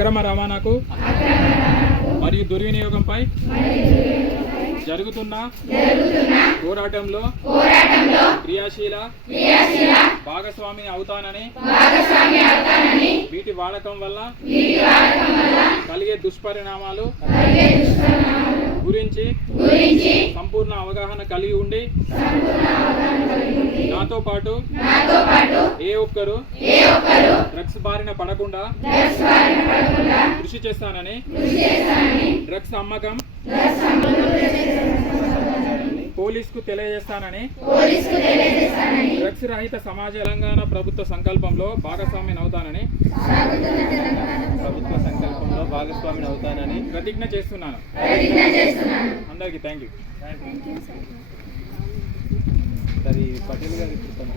అక్రమ రవాణాకు మరియు దుర్వినియోగంపై జరుగుతున్న పోరాటంలో క్రియాశీల భాగస్వామి అవుతానని వీటి వాడకం వల్ల కలిగే దుష్పరిణామాలు గురించి సంపూర్ణ అవగాహన కలిగి ఉండి నాతో పాటు ఏ ఒక్కరు డ్రగ్స్ బారిన పడకుండా కృషి చేస్తానని డ్రగ్స్ అమ్మకం పోలీసుకు తెలియజేస్తానని డ్రగ్స్ రహిత సమాజ తెలంగాణ ప్రభుత్వ సంకల్పంలో భాగస్వామిని అవుతానని ప్రభుత్వ సంకల్పంలో భాగస్వామిని అవుతానని ప్రతిజ్ఞ చేస్తున్నాను. అందరికీ థ్యాంక్ యూ. మరి పటేల్ గారు ఇప్పుడు తమ